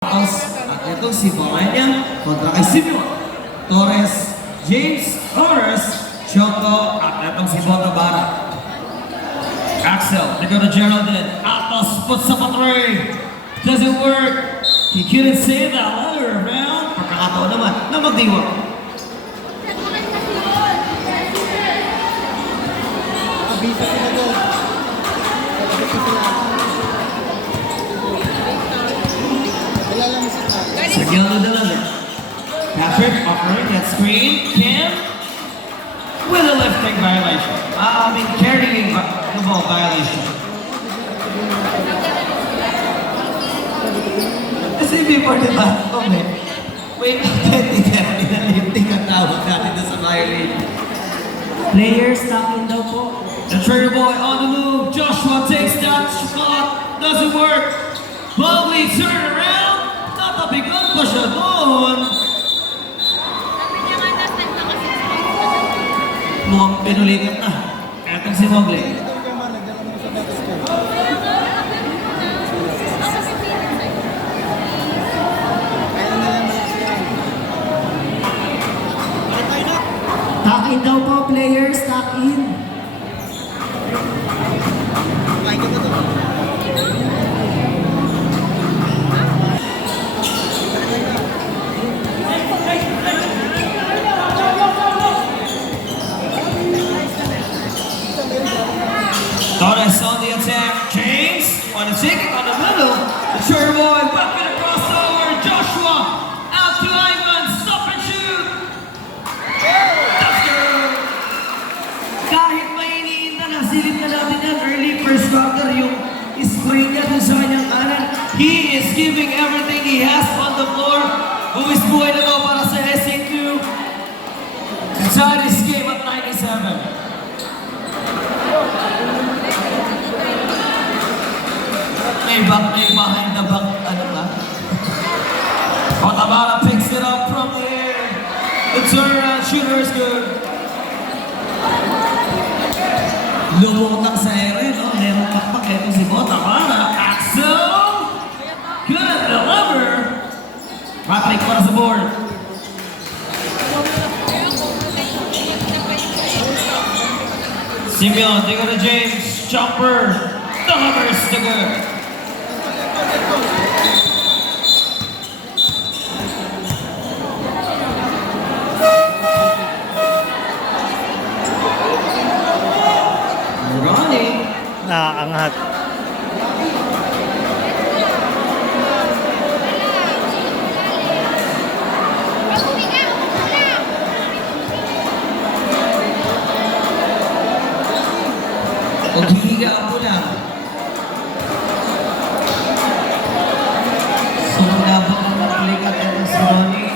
At itong si Valenia kontra kay Simeon Torres, James Torres, Choco, at itong si Botabara. Axel, they go to Geraldine. Atos puts up a three. Doesn't work. He couldn't save that letter, man. Pagkakataon naman na magdiwa. Sergio Delander. Patrick offering that screen. Kim with a lifting violation. Carrying the ball violation. Kasi before diba, wait, 20-30 na lifting ang tawag natin na sa violation. Player stock in daw po. The trigger boy on the move. Joshua takes that shot. Doesn't work. Bowley turn around. Natabigan pa siya doon. Mukhang pinulikat na. Etong si Mogley. Stock in daw po, player stock in. Torres on the attack. James on the ticket on the middle. The trigger boy back in a crossover. Joshua out to Ivan. Stop and shoot. That's good. Kahit may iniinda na, silip na natin yan. Early first rounder yung screen niya dun sa kanyang kanan. He is giving everything he has on the floor. Luis buhay na daw para sa SA2. Inside his game at 97. May behind the back, ano ba? Botabara picks it up from the air. The turnaround shooter is good. Lumutang sa ere, no? Meron pakpak ito si Botabara. Axel! Good deliver! Patrick para sa board. Simeon, they go to James. Jumper. Delivers to good. Ronnie. Nakaangat. Maghihiga ako lang. So, labang ang maglikat ito si Ronnie.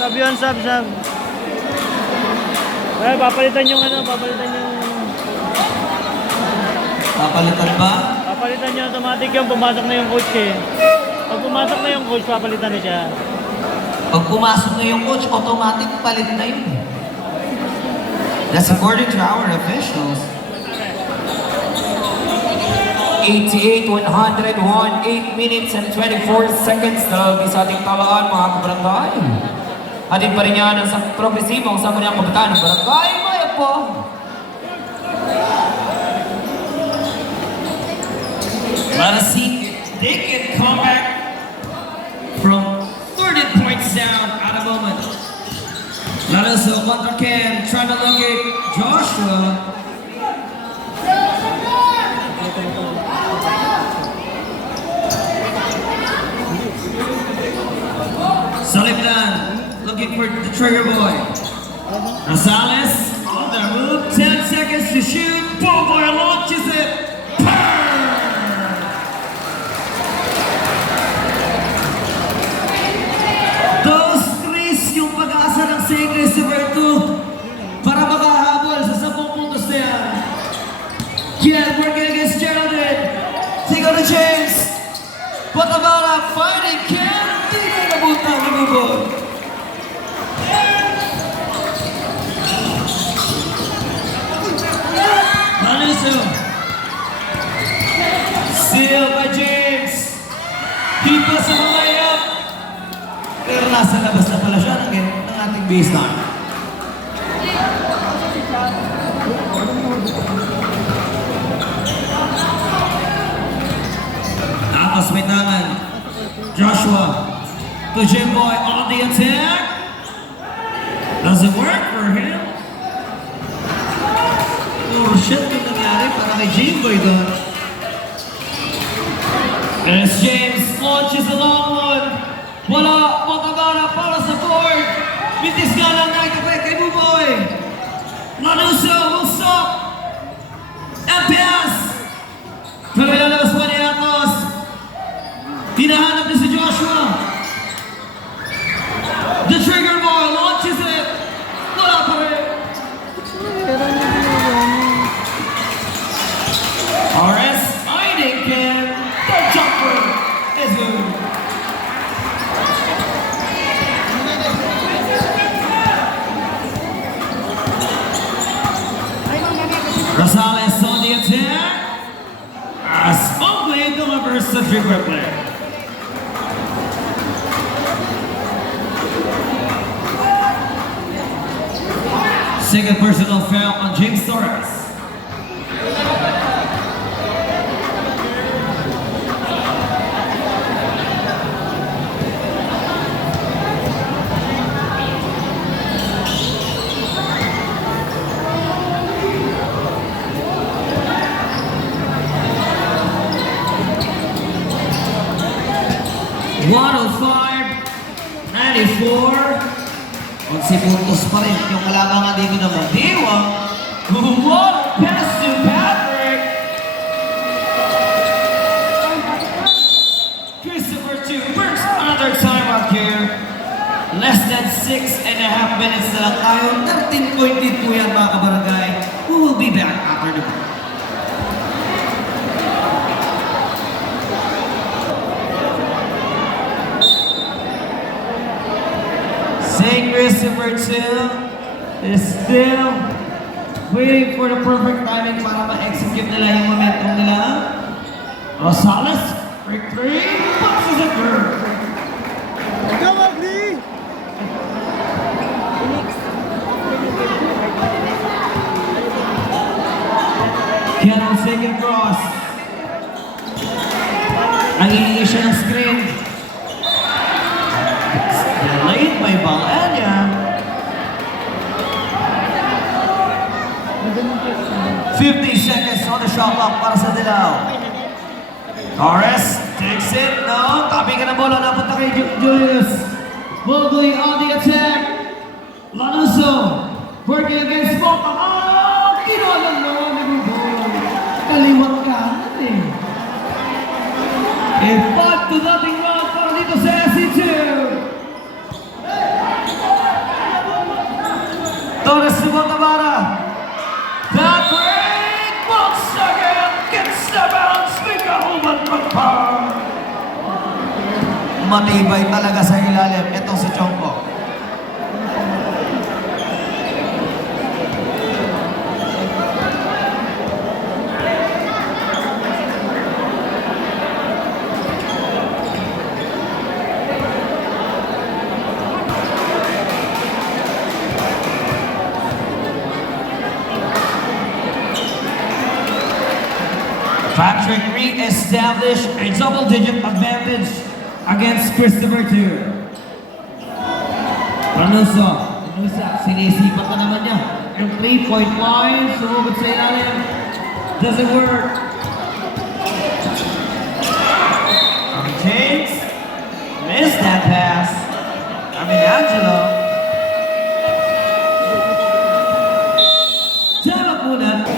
Sab yun, sab. Ay, papalitan yung papalitan Papalitan ba? yung automatic yung pumasok na yung coach eh. Pag pumasok na yung coach, papalitan na siya. Pag pumasok na yung coach, automatic palit na yun. That's according to our officials. 88, 101, 8 minutes and 24 seconds na sa ating talaan mga kabarangay. Atin pa rin yan ang progresibong sa kanyang kabataan ng barangay Mayapo. Let us see if they can come back from 30 points down at a moment. Lalaso kontra Ken, trying to locate Joshua. Saliplan, looking for the trigger boy. Rosales on the move, 10 seconds to shoot. Boboy launches it. Those threes yung pag-asa ng St. Christopher 2 para makahabol sa 10 puntos na yan. Kian working against Geraldine. Sigo to James. Botabara fighting Kian. Hindi na nabutang lumubog. Alonso. Seal by James. Hipa sa mga layup. Pero nasa labas na pala siya ng ating baseline. Atas may tangan. Joshua to Jimboy on the attack. Doesn't work for him. Oh, shit yung nangyari para kay Jimboy doon. As James launches a long one. Wala, Motabara para sa board. Bitis nga lang na ito kay Buboy. Lanuso will stop. And pass. Pero ilalabas pa ni Atos. Hinahanap niya si Joshua. The trigger ball launches it. Wala pa rin. RS Heineken. The jumper is good. Rosales on the attack. As Mowgli delivers the trigger play. Second personal foul on James Torres. Si puntos pa rin yung kalabangan dito naman. Diwa. What a pass to Patrick. Christopher 2 burns another timeout here. Less than 6.5 minutes na lang tayo. 13 point lead po yan mga kabarangay. We will be back after the break. St. Christopher 2 is still waiting for the perfect timing para ma-execute nila yung momentum nila. Rosales, break 3, passes it through. Cannon second cross. Nangihingi siya ng screen. Delayed by Balanya. 50 seconds on the shot clock para sa Dilaw. Torres takes it. No, tabi ka na bola. Napunta kay Julius. Mowgli on the attack. Lanuso working against Bota. Ah! Kinalang naman ni Buboy. Kaliwat ka natin. A 5-0 run para dito sa SC2. Torres to Motabara. Patrick once again gets the bounce. Bigahubad magpar. Matibay talaga sa ilalim. Itong si Chongko. Patrick re-established a double-digit advantage against Christopher 2. Ranuso, sinisipat na naman niya. Yung 3-point line, sumugod sa ilalim. Doesn't work. James missed that pass. Angelo. Tama muna.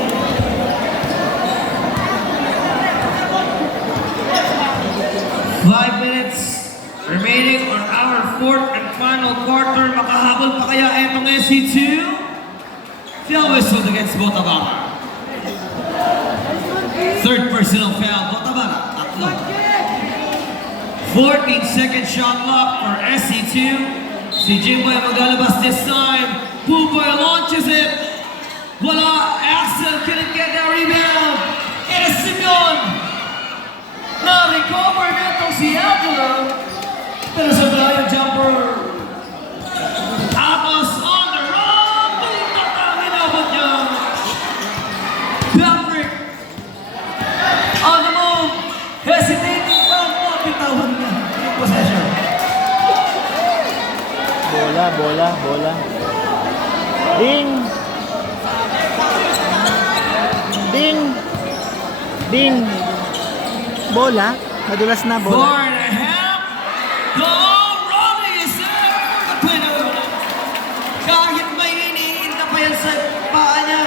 5 minutes remaining on our fourth and final quarter. Makahabol pa kaya itong SC2? Foul whistle against Botabara. Third personal foul, Botabara. Tatlo. 14-second shot clock for SC2. Si Jimboy maglalabas this time. Buboy launches it. Wala. Axel couldn't get that rebound. si Angelo. Pero sa Brian jumper. Atos on the run. Baliktad ang inabot niya. Patrick On the move. Hesitating pa. Bitawan niya. Yung possession. Bola. Ding! Bola? Madulas na bola. 4.5. Go! Ronnie is there for the winner. Kahit may hinihin na pa yan sa paa niya,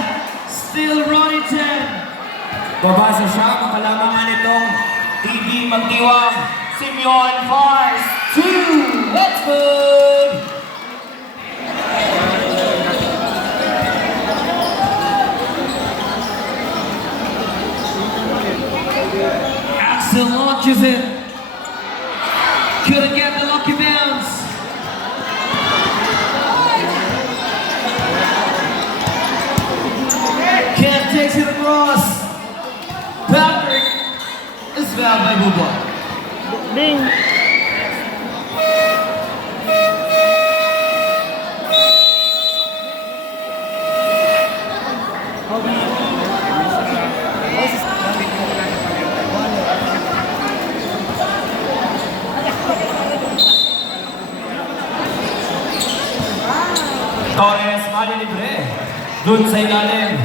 still Ronnie 10. Babasa siya, makalamangan itong TV Magdiwang, Simeon Fars 2, let's go! Axel launches it. Couldn't get the lucky bounce. Ken takes it across. Patrick is fouled by Buba. Ding! Torres, malilibre. Dun sa ilalim.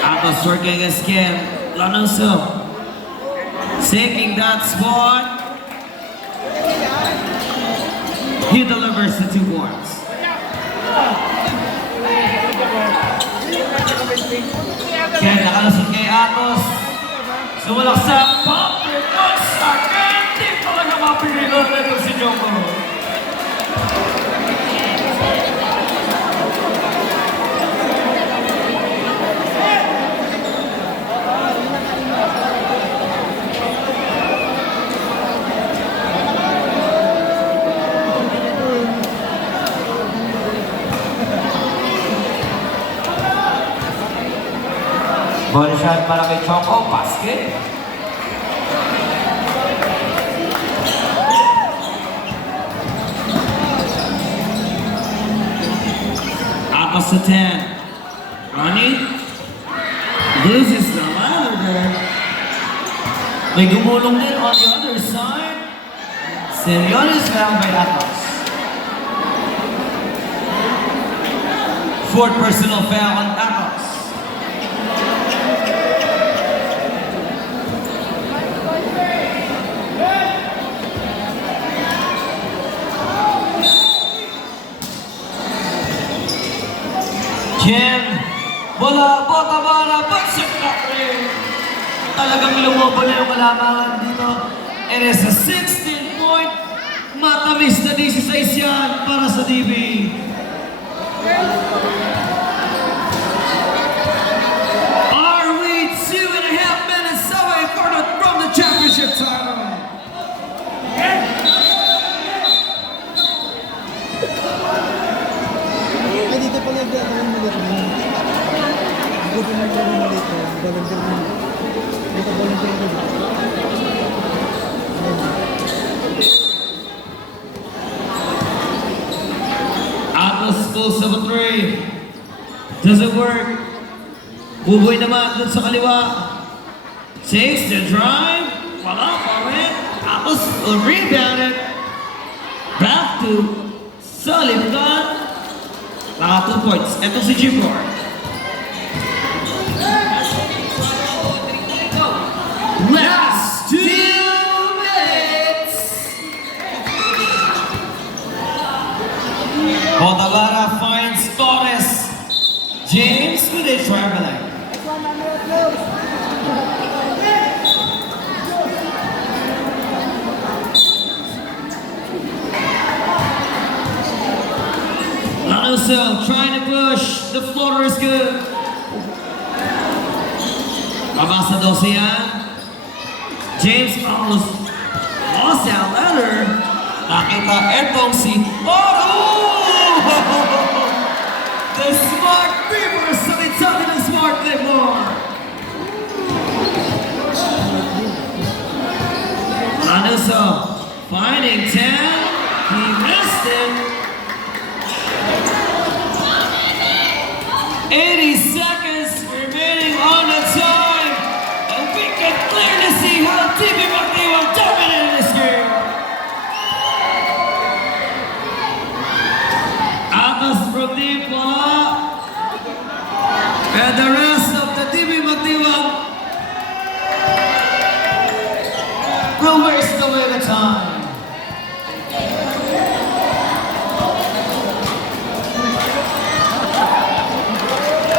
Atos working again. Lanoso taking that spot. He delivers the 2 points. Ken nakalusot kay Atos. Sumulak sa Patrick Gonzaga. Hindi talaga mapilitan na ito si Joko. Ball shot para kay Choco, basket. Atos sa 10. Ronnie loses the ladder there. May gumulong din on the other side. Simeon is fouled by Atos. 4th personal foul on Atos. Ken, bola, bota, bara, bansag na rin. Talagang lumobo na yung kalamangan dito. It is a 16-point matamis na 16 yan para sa DB. Are we 2.5 minutes away from the championship title? Ay, dito pala ang malit mo. Dito na lang ang malit mo. Volunteer mo. Dito volunteer mo. Atos pulls of a 3. Doesn't work. Buboy naman dun sa kaliwa. Takes the drive. Wala pa rin. Atos will rebound it. Back to Saliptan. Naka 2 points. Ito si Jibor. Last 2 minutes. Botavara finds Torres. James with a traveling. Lanuso trying to push. The floater is good. Mabasa daw siya. James almost lost that ladder. Nakita etong si Oro! The smart Rivers sa kitsabi ng Smart Limor. Anuso finding 10. He missed it. 80 seconds remaining on the time. And we can clearly see how TV Magdiwang dominated this game. Atas from Dipa. And the rest of the TV Magdiwang will waste away the time.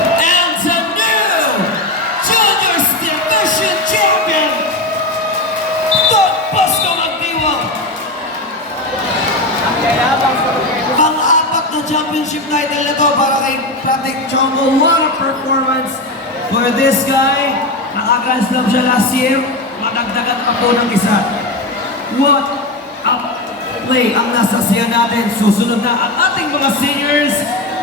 And the new Juniors Division Champion, Don Bosco Magdiwang. Pang-apat na championship title na to para kay Pratik Chongo. What a performance for this guy. Naka-Grand Slam siya last year. Madagdagan pa po ng isa. What a play ang nasasiyan natin. Susunod na ang ating mga seniors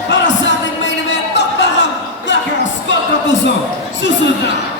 para sa ating main event. Bakbakang Lakers kontra Tuso. Susunod na.